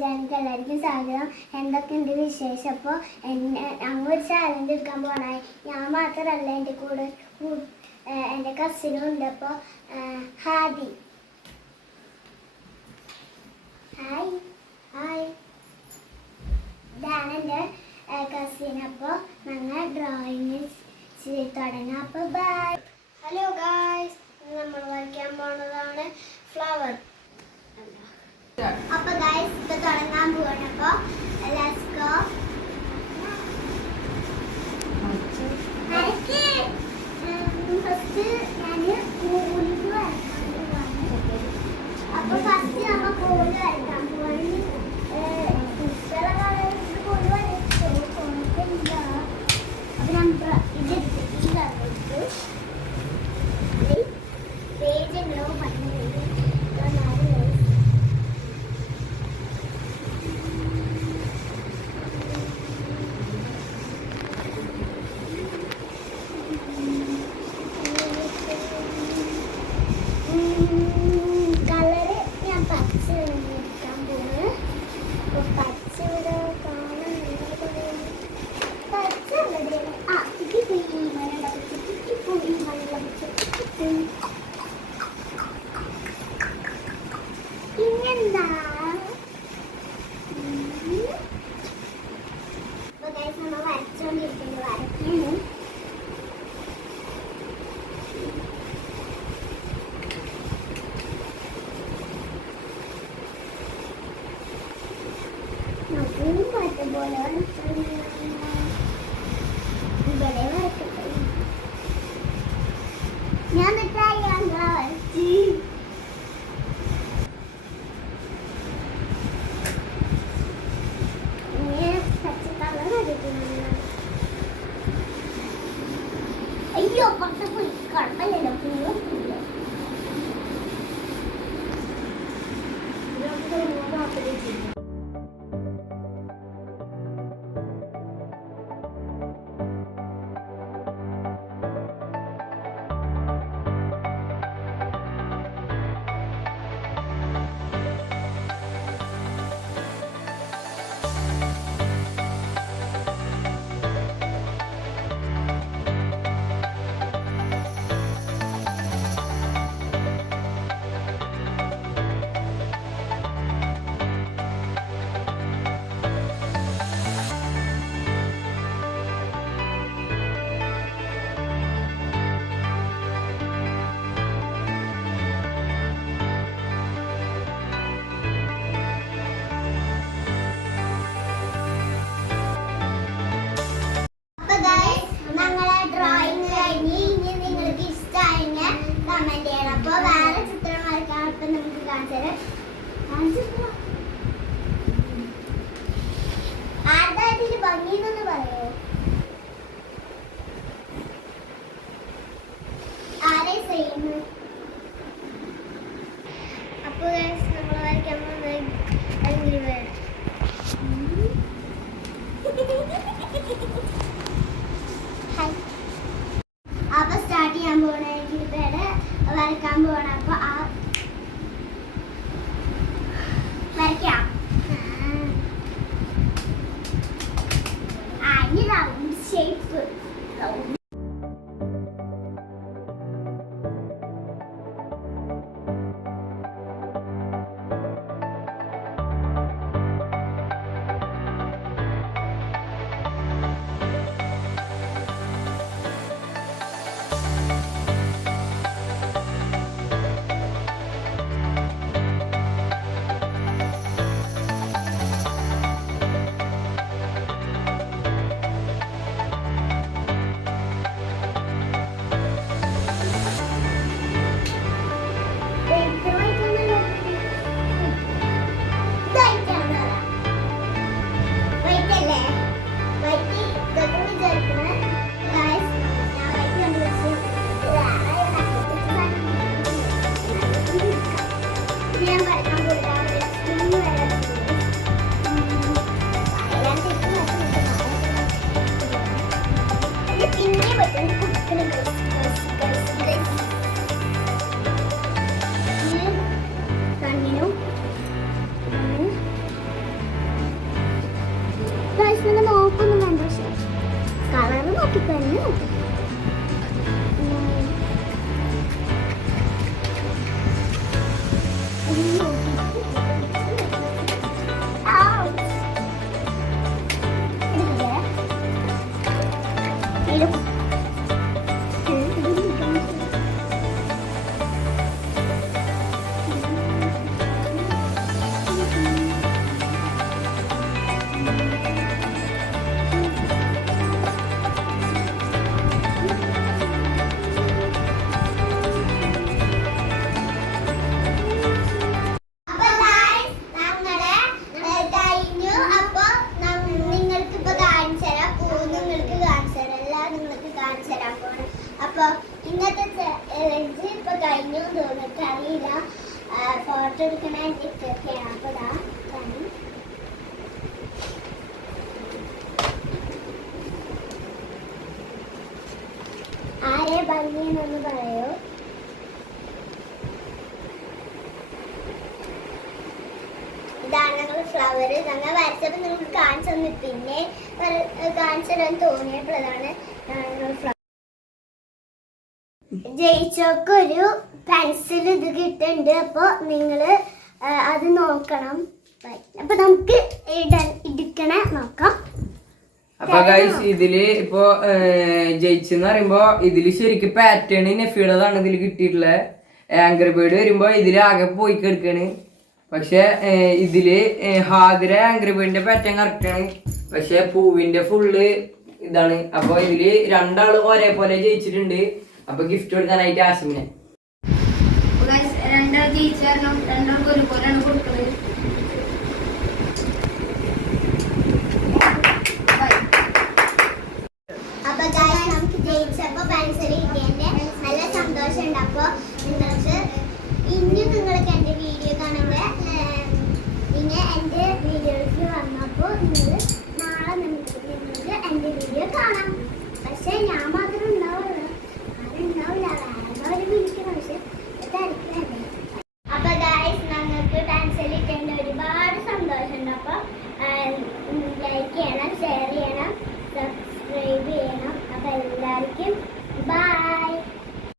ചാനലിലേക്ക് എല്ലാവർക്കും സ്വാഗതം. എന്തൊക്കെയുണ്ട് വിശേഷം? അപ്പോൾ അങ്ങൊരു ചാലഞ്ച് എടുക്കാൻ പോകണേ. ഞാൻ മാത്രമല്ല, എൻ്റെ കൂടെ എൻ്റെ കസിനും ഉണ്ട്. അപ്പോൾ ഹാദി, ഹായ് ഹായ്, ഇതാണ് എൻ്റെ കസിൻ. അപ്പോൾ ഞങ്ങൾ ഡ്രോയിങ് തുടങ്ങാം. അപ്പോൾ ബൈ. ഹലോ ഗായ്സ്, നമ്മൾ വരയ്ക്കാൻ പോകുന്നതാണ് ഫ്ലവർ. അപ്പോൾ ഗായ്സ് ഇപ്പൊ തുടങ്ങാൻ പോവാണ്. അപ്പോൾ ലെറ്റ്സ് ഗോ. ഫസ്റ്റ് ഞാൻ കോല് വരയ്ക്കാൻ പോവാണ്. അപ്പോൾ ഫസ്റ്റ് നമ്മൾ കോല് വരയ്ക്കാൻ പോവാണ്. ഇഷ്ടമുള്ള കളർ കോല് വരച്ചു. കുഴപ്പമില്ല. അപ്പോൾ ഞാൻ ഇത് ഈ കളർ പേജ് ഉണ്ടോ പറഞ്ഞു. കളറ് ഞാൻ പച്ച എടുക്കാൻ പോകുന്നത്. അപ്പോൾ പച്ച ഇവിടെ കാണാൻ പച്ച എവിടെയാണ്? ഇത് പോയി മഴ പോയി വെള്ളം പിന്നെന്താ? അപ്പോൾ ഗൈസ് നമ്മൾ വരച്ചോണ്ടിരിക്കുന്നത് വരയ്ക്കാണ്. പോലെ ഇവിടെ വരക്കട്ടെ. ഞാൻ വരച്ച് പച്ചക്കളർ അടിക്കുന്നു. അയ്യോ പുറത്ത് പോയി. കുഴപ്പമില്ലല്ലോ, പൂവ് ആദ്യമായിട്ട് ഭംഗിന്നൊന്ന് പറയോ? ആരെ ചെയ്യുന്നു? അപ്പോൾ നമ്മൾ വരയ്ക്കാൻ പോകുന്നത് ഭയങ്കര വേണം. അപ്പൊ സ്റ്റാർട്ട് ചെയ്യാൻ പോകണേ. ഇവിടെ വരയ്ക്കാൻ പോകണം. അപ്പൊ വരയ്ക്കാം. Round shape. നോക്കിക്കഴിഞ്ഞു. അപ്പൊ ഇന്നത്തെ ചലഞ്ച് ഇപ്പൊ കഴിഞ്ഞു തോന്നിട്ട് അറിയില്ല. ഫോട്ടോ എടുക്കണ ഒക്കെയാണ്. അപ്പൊ ഇതാ ആരെ ഭംഗിയെന്നൊന്ന് പറയൂ. ഇതാണ് ഞങ്ങൾ ഫ്ലവർ. ഞങ്ങൾ വരച്ചപ്പോൾ നിങ്ങൾക്ക് കാണിച്ചു തന്നു. പിന്നെ കാണിച്ചു തരാൻ തോന്നിയപ്പോഴാണ് ഞങ്ങൾ ഫ്ലവർ. ജയിച്ചോക്കൊരു പെൻസിൽ ഇത് കിട്ടുന്നുണ്ട്. അപ്പോൾ നിങ്ങൾ അത് നോക്കണം. അപ്പൊ നമുക്ക് എടുക്കണ നോക്കാം. അപ്പൊ ഗൈസ് ഇതില് ഇപ്പൊ ജയിച്ചെന്ന് പറയുമ്പോ ഇതില് ശരിക്കും പാറ്റേൺ നെഫിയുടേതാണ് ഇതില് കിട്ടിയിട്ടുള്ളത്. ആങ്കർ ബേർഡ് വരുമ്പോ ഇതില് ആകെ പോയി കിടക്കാണ്. പക്ഷെ ഇതില് ഹാദിര ആങ്കർ ബേർഡിന്റെ പാറ്റേൺ കറക്റ്റാണ്. പക്ഷെ പൂവിന്റെ ഫുള്ള് ഇതാണ്. അപ്പൊ ഇതില് രണ്ടാളും ഒരേപോലെ ജയിച്ചിട്ടുണ്ട്. അപ്പൊ ഗിഫ്റ്റ് കൊടുക്കാനായിട്ട് ആസിമിനെ രണ്ടാൾ ജയിച്ചു കാരണം രണ്ടാൾക്ക് ഒരുപോലെയാണ് കൊടുക്കുന്നത്. അപ്പൊ നമുക്ക് ജയിച്ചപ്പോ പെൻസിൽ കിട്ടിയതിന്റെ നല്ല സന്തോഷമുണ്ട്. അപ്പൊ നിങ്ങൾക്ക് ഇനി നിങ്ങൾക്ക് എന്റെ വീഡിയോ കാണുമ്പോ ഇനി എന്റെ വീഡിയോയിലേക്ക് വന്നപ്പോ നിങ്ങൾ നാളെ നിങ്ങൾക്ക് എന്റെ വീഡിയോ കാണാം. പക്ഷെ ഞാൻ മാത്രം ഉണ്ടാവുള്ളൂ. അപ്പൊ ഗൈസ് ഞങ്ങൾക്ക് പെൻസിൽ കിട്ടേണ്ട ഒരുപാട് സന്തോഷമുണ്ട്. അപ്പൊ ലൈക്ക് ചെയ്യണം, ഷെയർ ചെയ്യണം, സബ്സ്ക്രൈബ് ചെയ്യണം. അപ്പൊ എല്ലാവർക്കും ബൈ.